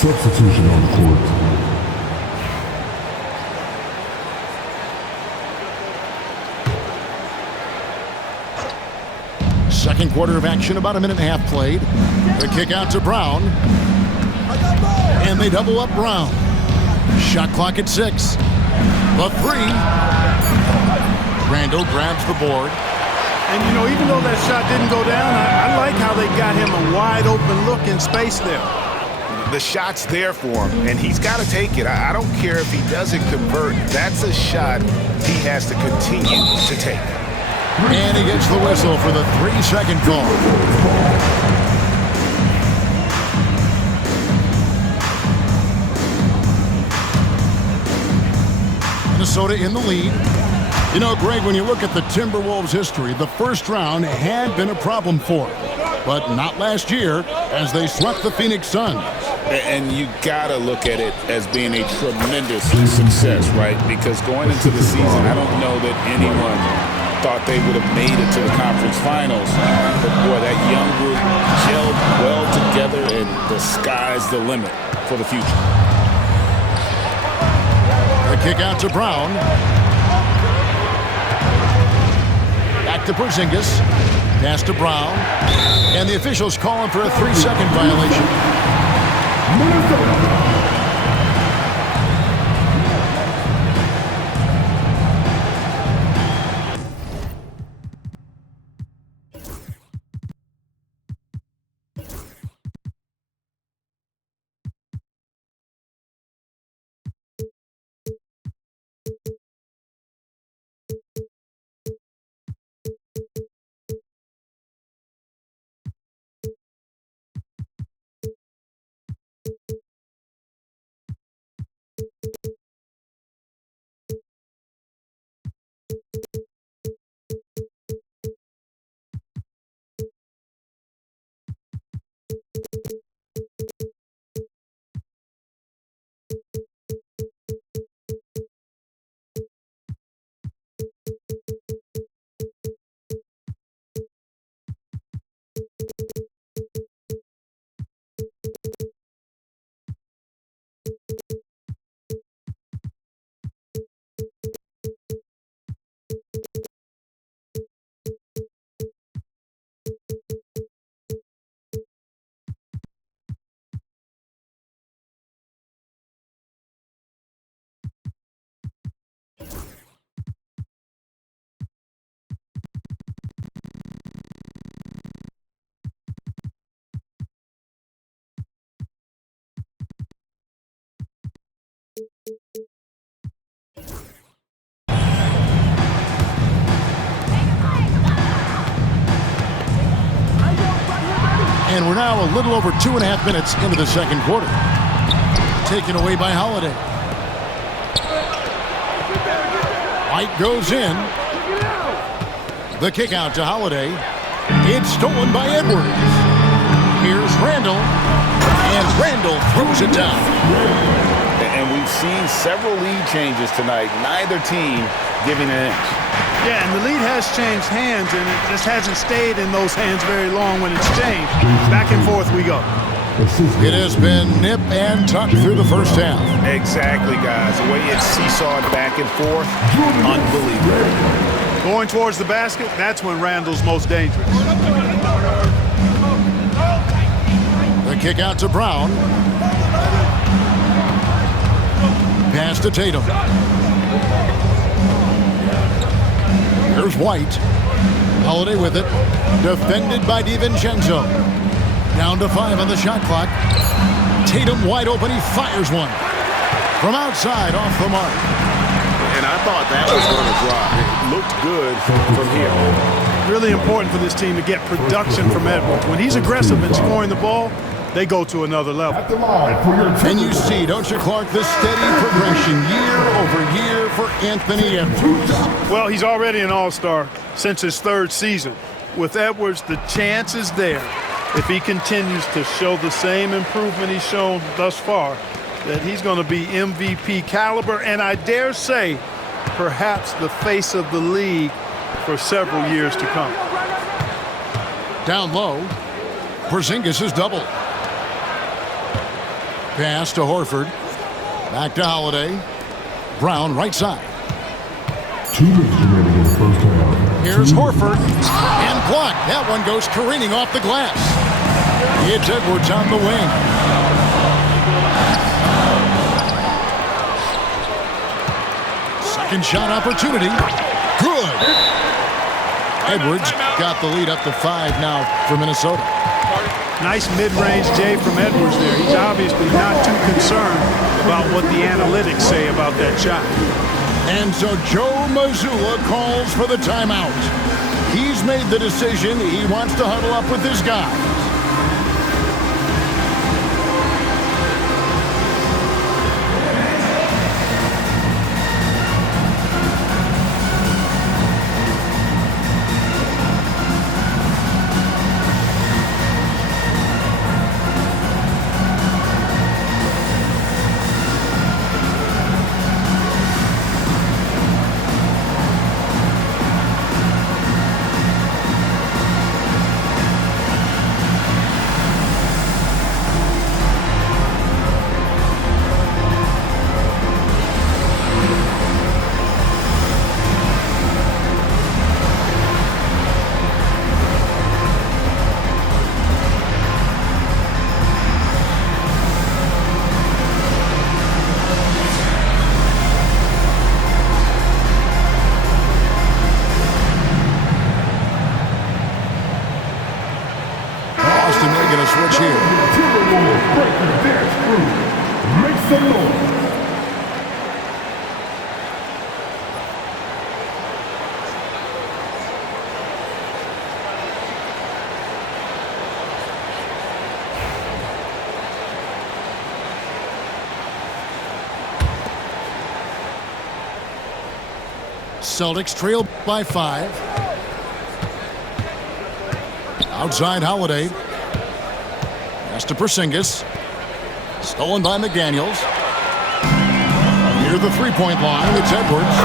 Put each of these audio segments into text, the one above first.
Substitution on the court. Second quarter of action, about a minute and a half played. The kick out to Brown. And they double up Brown. Shot clock at 6. The 3. Randall grabs the board. And, you know, even though that shot didn't go down, I like how they got him a wide open look in space there. The shot's there for him, and he's got to take it. I don't care if he doesn't convert. That's a shot he has to continue to take. And he gets the whistle for the 3-second call. Minnesota in the lead. You know, Greg, when you look at the Timberwolves' history, the first round had been a problem for them. But not last year, as they swept the Phoenix Suns. And you got to look at it as being a tremendous success, right? Because going into the season, I don't know that anyone thought they would have made it to the conference finals. But, boy, that young group gelled well together, and the sky's the limit for the future. The kick out to Brown. Back to Porzingis. Pass to Brown. And the officials calling for a 3-second violation. Minnesota. And we're now a little over 2.5 minutes into the second quarter. Taken away by Holiday. White goes in. The kick out to Holiday. It's stolen by Edwards. Here's Randall. And Randall throws it down. And we've seen several lead changes tonight. Neither team giving an inch. Yeah, and the lead has changed hands, and it just hasn't stayed in those hands very long when it's changed. Back and forth we go. It has been nip and tuck through the first half. Exactly, guys. The way it's seesawed back and forth, unbelievable. Going towards the basket, that's when Randall's most dangerous. The kick out to Brown. Pass to Tatum. Here's White. Holiday with it. Defended by DiVincenzo. Down to 5 on the shot clock. Tatum wide open. He fires one. From outside, off the mark. And I thought that was going to drop. It looked good from here. Really important for this team to get production from Edwards. When he's aggressive and scoring the ball, they go to another level. And you see, don't you, Clark, the steady progression year over year for Anthony Edwards. Well, he's already an all-star since his 3rd season. With Edwards, the chance is there, if he continues to show the same improvement he's shown thus far, that he's going to be MVP caliber, and I dare say, perhaps the face of the league for several years to come. Down low, Porzingis is double. pass to Horford. Back to Holiday. Brown right side. 2 minutes remaining in the first half. Here's Horford. And blocked. That one goes careening off the glass. It's Edwards on the wing. Second shot opportunity. Good. Edwards got the lead up to 5 now for Minnesota. Nice mid-range J from Edwards there. He's obviously not too concerned about what the analytics say about that shot. And so Joe Mazzulla calls for the timeout. He's made the decision. He wants to huddle up with his guys. Switch here. Timberwolves breaker dance crew. Make some noise. Celtics trail by 5. Outside Holiday. Pass to Porzingis. Stolen by McDaniels. Near the three-point line, it's Edwards.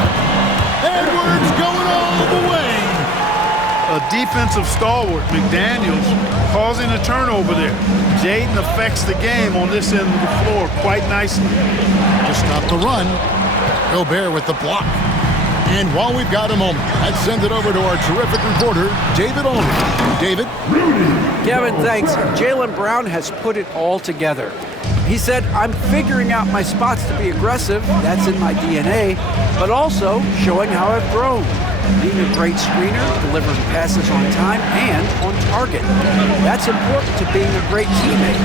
Edwards going all the way. A defensive stalwart, McDaniels, causing a turnover there. Jaden affects the game on this end of the floor quite nicely. Just stopped the run. Gobert with the block. And while we've got a moment, let's send it over to our terrific reporter, David Aldridge. David? Kevin, thanks. Jaylen Brown has put it all together. He said, I'm figuring out my spots to be aggressive. That's in my DNA. But also showing how I've grown. Being a great screener, delivering passes on time and on target. That's important to being a great teammate.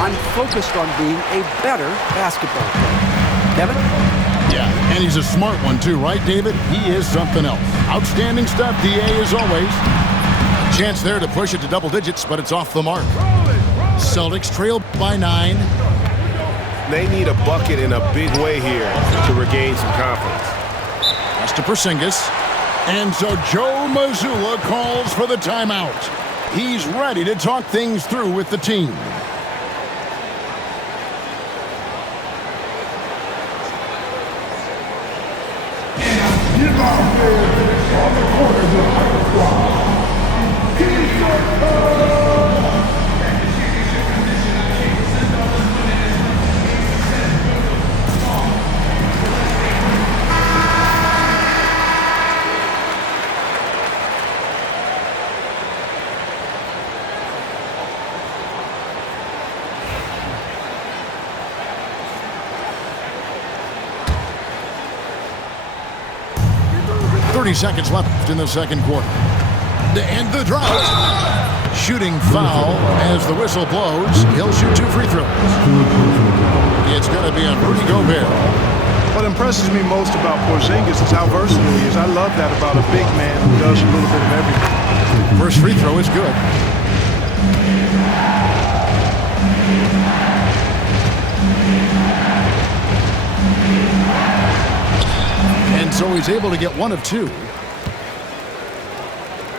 I'm focused on being a better basketball player. Kevin? Yeah, and he's a smart one too, right, David? He is something else. Outstanding stuff, DA, as always. Chance there to push it to double digits, but it's off the mark. Celtics trail by 9. They need a bucket in a big way here to regain some confidence. Pass to Porzingis. And so Joe Mazzulla calls for the timeout. He's ready to talk things through with the team. On the corners of our squad. T-shirt 30 seconds left in the second quarter. To end the drought. Shooting foul as the whistle blows. He'll shoot 2 free throws. It's going to be on Rudy Gobert. What impresses me most about Porzingis is how versatile he is. I love that about a big man who does a little bit of everything. First free throw is good. And so he's able to get 1 of 2.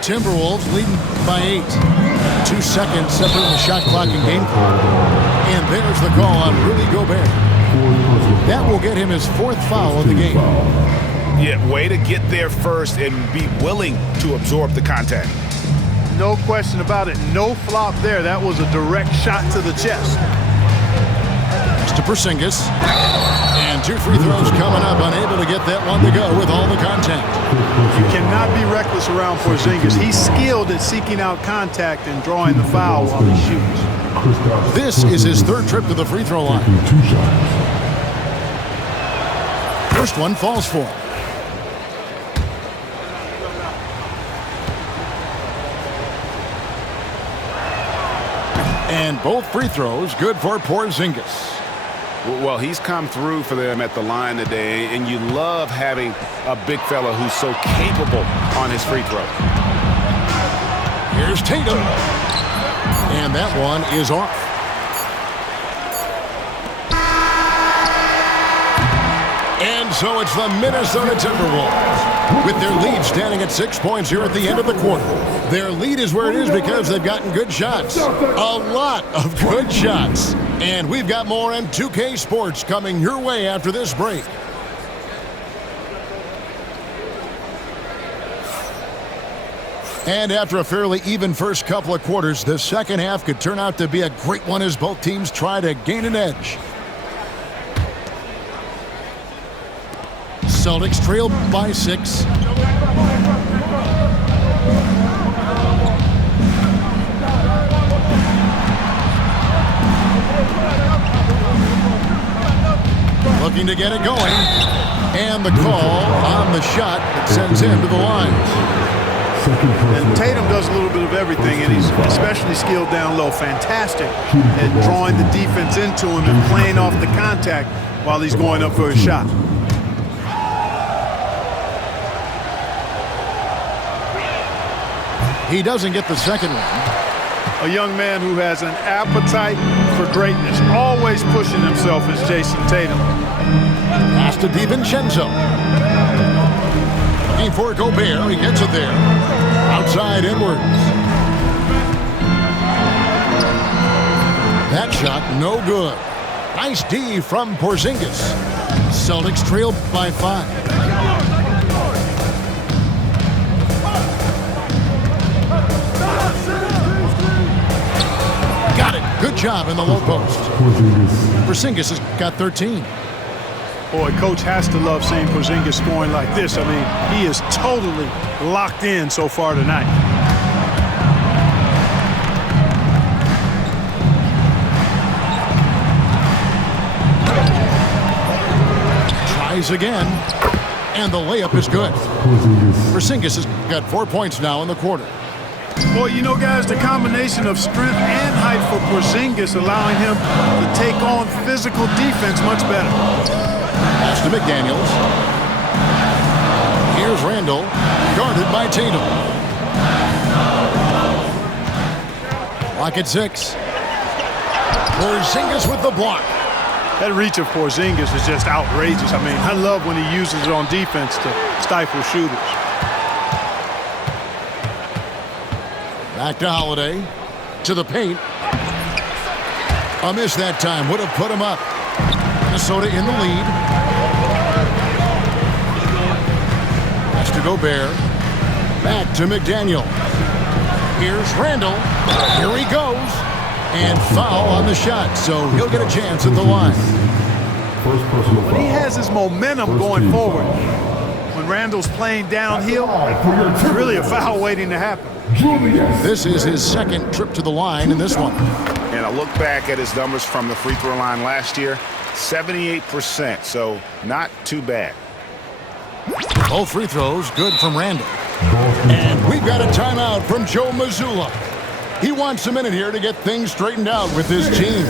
Timberwolves leading by 8. 2 seconds separating the shot clock and game clock. And there's the call on Rudy Gobert. That will get him his 4th foul of the game. Yeah, way to get there first and be willing to absorb the contact. No question about it. No flop there. That was a direct shot to the chest. Pass to Porzingis. And 2 free throws coming up, unable to get that one to go with all the contact. You cannot be reckless around Porzingis. He's skilled at seeking out contact and drawing the foul while he shoots. This is his 3rd trip to the free throw line. 2 shots. First one falls for him. And both free throws good for Porzingis. Well, he's come through for them at the line today, and you love having a big fella who's so capable on his free throw. Here's Tatum. And that one is off. And so it's the Minnesota Timberwolves with their lead standing at 6 points here at the end of the quarter. Their lead is where it is because they've gotten good shots. A lot of good shots. And we've got more M2K Sports coming your way after this break. And after a fairly even first couple of quarters, the second half could turn out to be a great one as both teams try to gain an edge. Celtics trail by 6. Looking to get it going. And the call on the shot that sends him to the line. And Tatum does a little bit of everything, and he's especially skilled down low. Fantastic at drawing the defense into him and playing off the contact while he's going up for a shot. He doesn't get the second one. A young man who has an appetite for greatness, always pushing himself, is Jason Tatum. Pass to DiVincenzo. Looking for Gobert. He gets it there. Outside Edwards. That shot no good. Nice D from Porzingis. Celtics trail by 5. Got it. Good job in the low post. Porzingis has got 13. Boy, coach has to love seeing Porzingis scoring like this. I mean, he is totally locked in so far tonight. Tries again, and the layup is good. Porzingis has got 4 points now in the quarter. Boy, you know, guys, the combination of strength and height for Porzingis allowing him to take on physical defense much better. Pass to McDaniels. Here's Randall, guarded by Tatum. Clock at 6. Porzingis with the block. That reach of Porzingis is just outrageous. I mean, I love when he uses it on defense to stifle shooters. Back to Holiday. To the paint. A miss that time. Would have put him up. Minnesota in the lead. Pass to Gobert. Back to McDaniel. Here's Randall. Here he goes. And foul on the shot, so he'll get a chance at the line. When he has his momentum going forward, when Randall's playing downhill, it's really a foul waiting to happen. This is his second trip to the line in this one. And I look back at his numbers from the free throw line last year, 78%, so not too bad. Both free throws good from Randall. And we've got a timeout from Joe Mazzulla. He wants a minute here to get things straightened out with his team.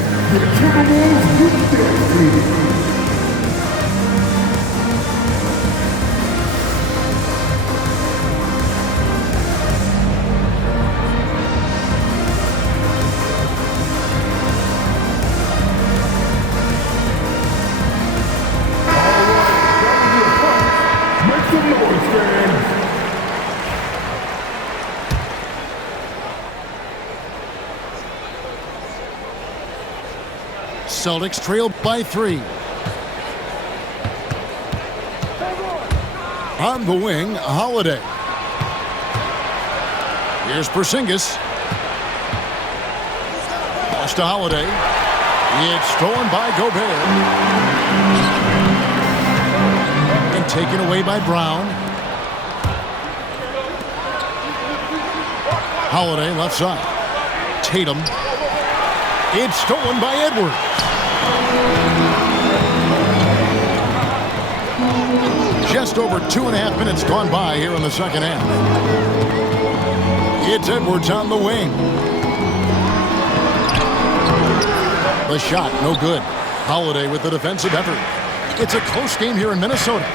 Celtics trail by 3. On the wing, Holiday. Here's Porzingis. Pass to Holiday. It's stolen by Gobert. And taken away by Brown. Holiday left side. Tatum. It's stolen by Edwards. Just over 2.5 minutes gone by here in the second half. It's Edwards on the wing. The shot, no good. Holiday with the defensive effort. It's a close game here in Minnesota.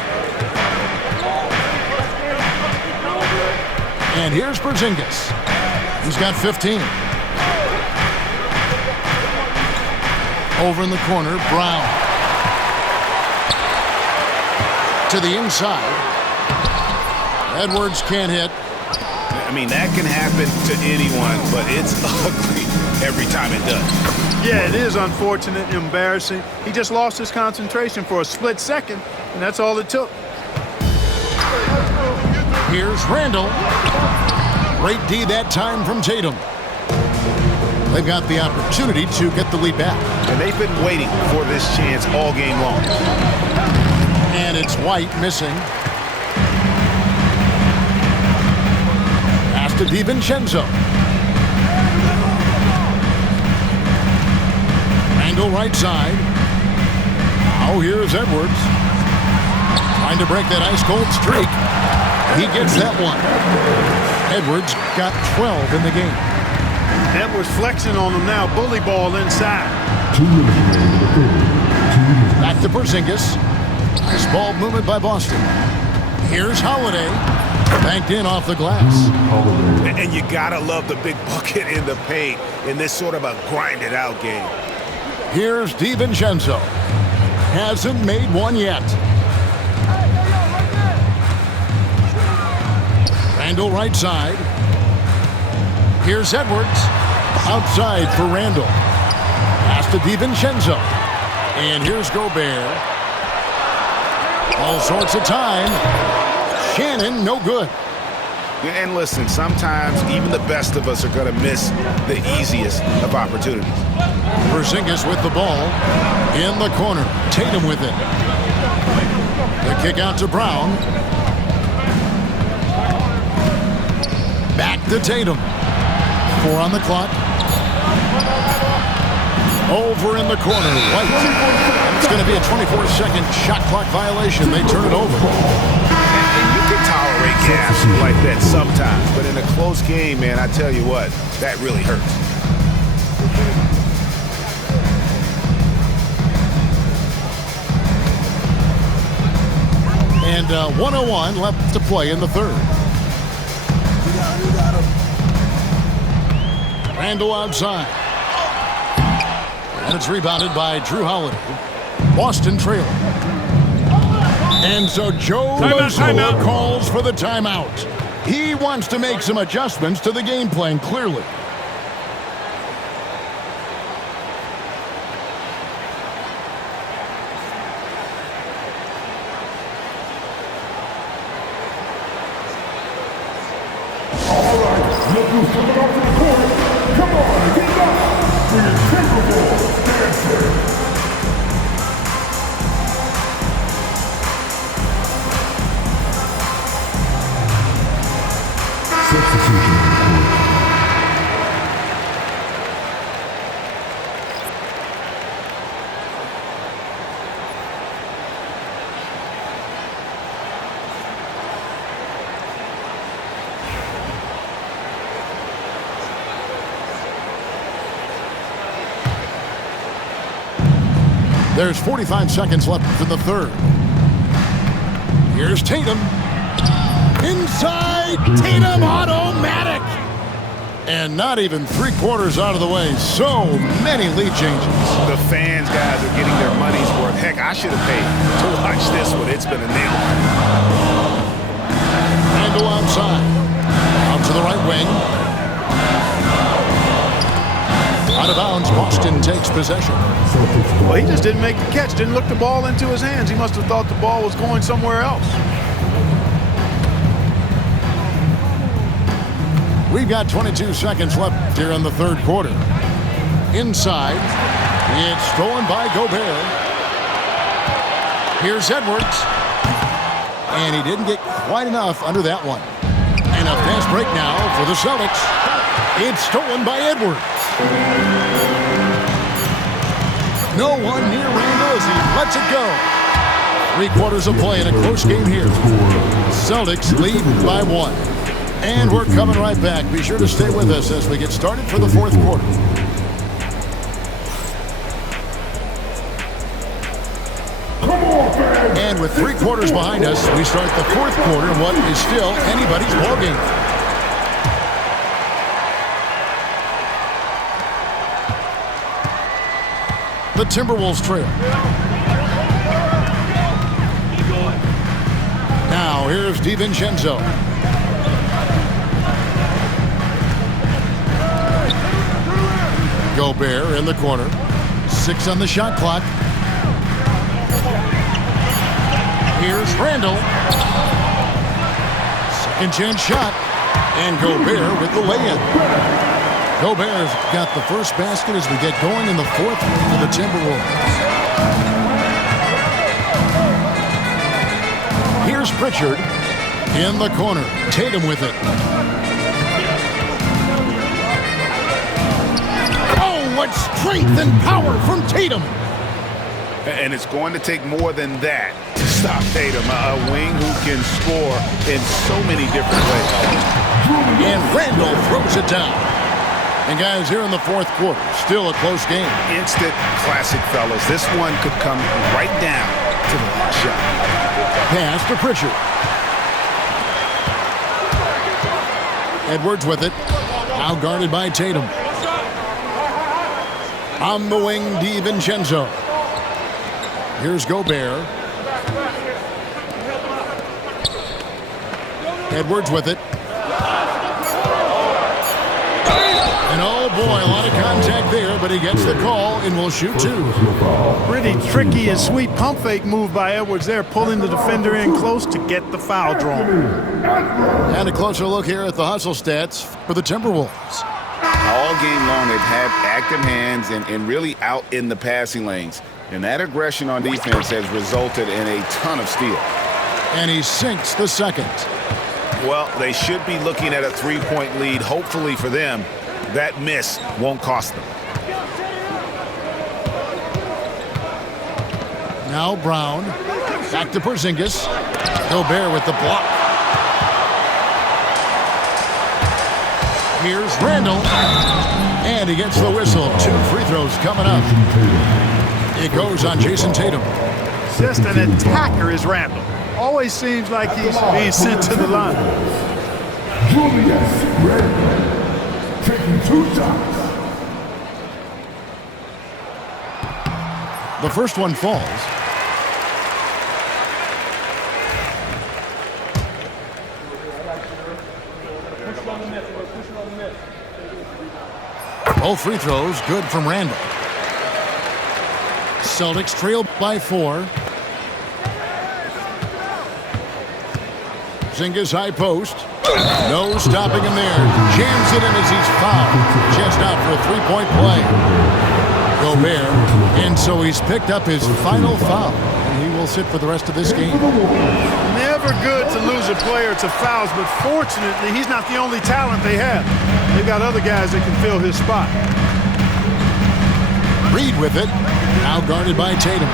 And here's Porzingis. He's got 15. Over in the corner, Brown. To the inside. Edwards can't hit. I mean, that can happen to anyone, but it's ugly every time it does. Yeah, it is unfortunate, embarrassing. He just lost his concentration for a split second, and that's all it took. Here's Randall. Great D that time from Tatum. They've got the opportunity to get the lead back. And they've been waiting for this chance all game long. And it's White missing. Pass to DiVincenzo. Randall right side. Oh, here's Edwards. Trying to break that ice-cold streak. He gets that one. Edwards got 12 in the game. Edwards flexing on him now. Bully ball inside. 2 minutes remaining in the third. Back to Porzingis. Nice ball movement by Boston. Here's Holiday. Banked in off the glass. Holiday. And you gotta love the big bucket in the paint in this sort of a grinded-out game. Here's DiVincenzo. Hasn't made one yet. Randall right side. Here's Edwards. Outside for Randall. Pass to DiVincenzo. And here's Gobert. All sorts of time. Shannon, no good. And listen, sometimes even the best of us are going to miss the easiest of opportunities. Porzingis with the ball. In the corner. Tatum with it. The kick out to Brown. Back to Tatum. 4 on the clock. Over in the corner. White. It's going to be a 24-second shot clock violation. They turn it over. And you can tolerate gas like that sometimes, but in a close game, man, I tell you what, that really hurts. And 1:01 left to play in the third. Randall outside. And it's rebounded by Drew Holiday. Boston trailing. And so Joe Mazzulla calls for the timeout. He wants to make some adjustments to the game plan, clearly. All right, look who's coming off the court. Come on, get up. The incapable dancer. Substitution on the court. There's 45 seconds left in the third. Here's Tatum. Inside, Tatum automatic. And not even 3/4 out of the way. So many lead changes. The fans, guys, are getting their money's worth. Heck, I should have paid to watch this one. It's been a nail. Randall outside. Out to the right wing. Out of bounds, Boston takes possession. Well, he just didn't make the catch. Didn't look the ball into his hands. He must have thought the ball was going somewhere else. We've got 22 seconds left here in the third quarter. Inside. It's stolen by Gobert. Here's Edwards. And he didn't get quite enough under that one. And a fast break now for the Celtics. It's stolen by Edwards. No one near Randall as he lets it go. 3/4 of play in a close game here. Celtics lead by 1. And we're coming right back. Be sure to stay with us as we get started for the 4th quarter. And with 3/4 behind us, we start the 4th quarter in what is still anybody's ballgame. The Timberwolves trail. Now here's DiVincenzo. Gobert in the corner. 6 on the shot clock. Here's Randall. Second chance shot. And Gobert with the lay-in. Gobert's got the first basket as we get going in the 4th for the Timberwolves. Here's Pritchard in the corner. Tatum with it. Oh, what strength and power from Tatum. And it's going to take more than that to stop Tatum, a wing who can score in so many different ways. And Randall throws it down. And guys, here in the 4th quarter, still a close game. Instant classic, fellas. This one could come right down to the last shot. Pass to Pritchard. Edwards with it. Now guarded by Tatum. On the wing, DiVincenzo. Here's Gobert. Edwards with it. And oh boy, a lot of contact there, but he gets the call and will shoot 2. Pretty tricky and sweet pump fake move by Edwards there, pulling the defender in close to get the foul drawn. And a closer look here at the hustle stats for the Timberwolves. All game long, they've had active hands and really out in the passing lanes. And that aggression on defense has resulted in a ton of steals. And he sinks the second. Well, they should be looking at a 3-point lead. Hopefully for them, that miss won't cost them. Now Brown. Back to Porzingis. Gobert with the block. Here's Randall. And he gets the whistle. 2 free throws coming up. It goes on Jason Tatum. Just an attacker is Randall. Always seems like he's being sent to the line. Julius Randle taking 2 shots. The first one falls. Both free throws good from Randall. Celtics trail by 4. Porzingis high post. No stopping him there. Jams it in as he's fouled. Just out for a 3-point play. Gobert. And so he's picked up his final foul. And he will sit for the rest of this game. Never good to lose a player to fouls, but fortunately, he's not the only talent they have. They've got other guys that can fill his spot. Reed with it. Now guarded by Tatum.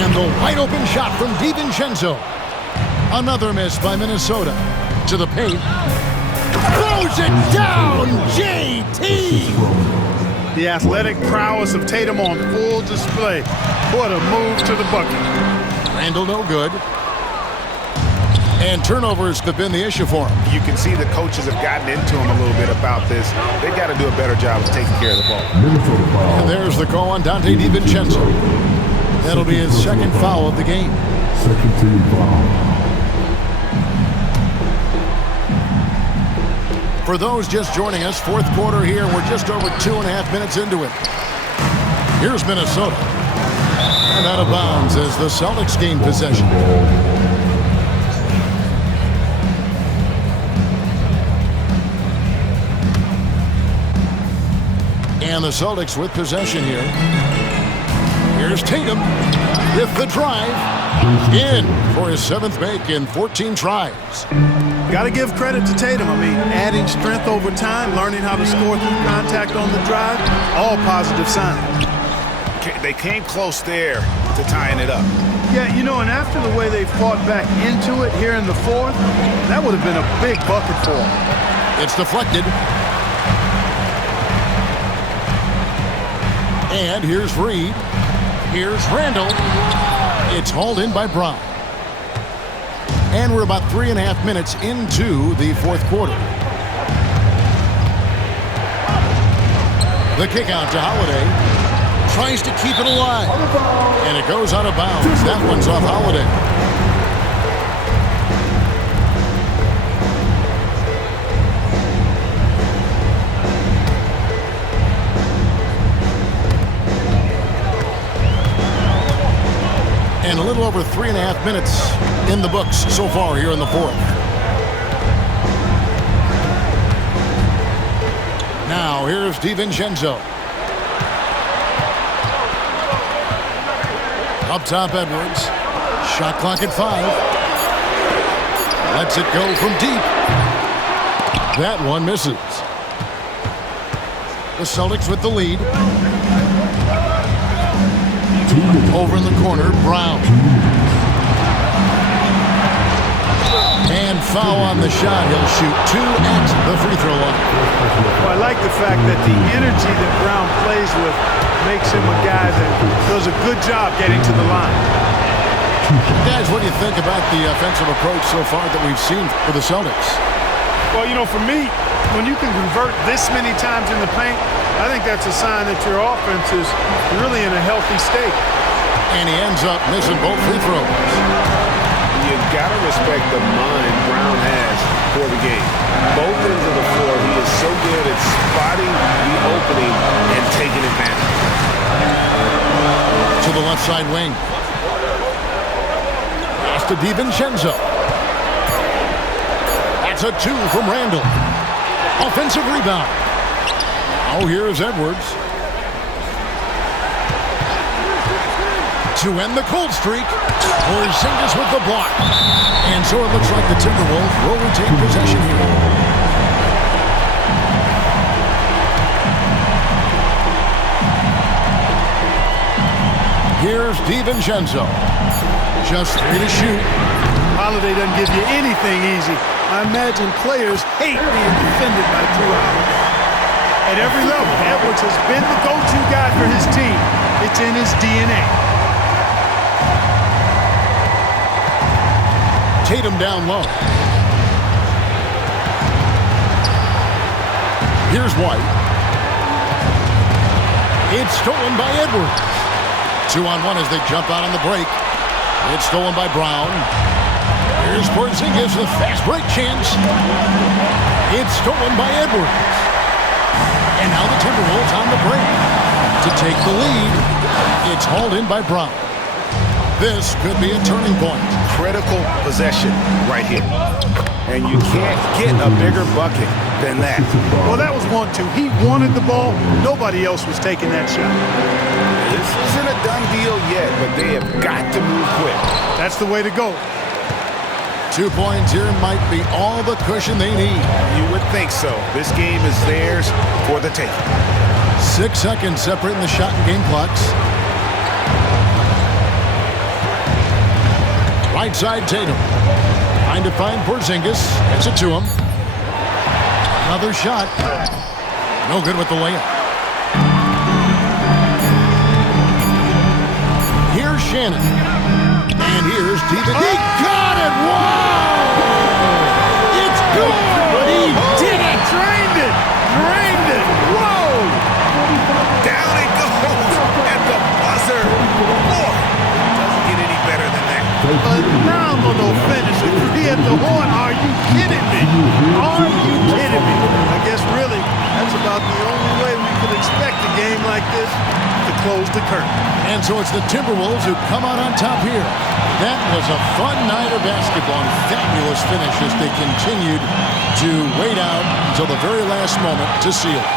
And the wide open shot from DiVincenzo. Another miss by Minnesota. To the paint. Throws it down, JT! The athletic prowess of Tatum on full display. What a move to the bucket. Randall no good. And turnovers have been the issue for him. You can see the coaches have gotten into him a little bit about this. They've got to do a better job of taking care of the ball. And there's the call on Donte DiVincenzo. That'll be his second foul of the game. Second team foul. For those just joining us, 4th quarter here. We're just over 2.5 minutes into it. Here's Minnesota. And out of bounds as the Celtics gain possession. And the Celtics with possession here. Here's Tatum with the drive. In for his 7th make in 14 tries. Got to give credit to Tatum. I mean, adding strength over time, learning how to score through contact on the drive, all positive signs. They came close there to tying it up. Yeah, you know, and after the way they fought back into it here in the 4th, that would have been a big bucket for them. It's deflected. And here's Reed. Here's Randall. It's hauled in by Brown. And we're about 3.5 minutes into the 4th quarter. The kick out to Holiday. Tries to keep it alive. And it goes out of bounds. That one's off Holiday. And a little over 3.5 minutes in the books so far here in the 4th. Now here's DiVincenzo. Up top, Edwards. Shot clock at 5. Lets it go from deep. That one misses. The Celtics with the lead. Over in the corner, Brown. And foul on the shot. He'll shoot 2 at the free throw line. Well, I like the fact that the energy that Brown plays with makes him a guy that does a good job getting to the line. Guys, what do you think about the offensive approach so far that we've seen for the Celtics? Well, you know, for me, when you can convert this many times in the paint, I think that's a sign that your offense is really in a healthy state. And he ends up missing both free throws. You gotta respect the mind Brown has for the game. Both ends of the floor, he is so good at spotting the opening and taking advantage. To the left side wing. Pass to DiVincenzo. That's a 2 from Randall. Offensive rebound. Oh, here's Edwards. To end the cold streak, Porzingis with the block. And so it looks like the Timberwolves will retain possession here. Here's DiVincenzo. Just 3 to shoot. Holiday doesn't give you anything easy. I imagine players hate being defended by Drew Holiday. At every level, Edwards has been the go-to guy for his team. It's in his DNA. Tatum down low. Here's White. It's stolen by Edwards. 2-on-1 as they jump out on the break. It's stolen by Brown. Here's Porzingis, a fast break chance. It's stolen by Edwards. And now the Timberwolves on the break to take the lead. It's hauled in by Brown. This could be a turning point. Critical possession right here. And you can't get a bigger bucket than that. Well, that was 1-2. He wanted the ball. Nobody else was taking that shot. This isn't a done deal yet, but they have got to move quick. That's the way to go. 2 points here might be all the cushion they need. You would think so. This game is theirs for the taking. 6 seconds separating the shot and game clocks. Right side, Tatum. Trying to find Porzingis. Gets it to him. Another shot. No good with the layup. Here's Shannon. And here's Steven. He got it! Wow! It's good! He did it! Drained it! Drained it! Whoa! Down it goes at the buzzer. Boy, doesn't get any better than that. Phenomenal finish. A 3 at the horn. Are you kidding me? Are you kidding me? I guess really that's about the only way we could expect a game like this to close the curtain. And so it's the Timberwolves who come out on top here. That was a fun night of basketball and fabulous finish as they continued to wait out until the very last moment to seal it.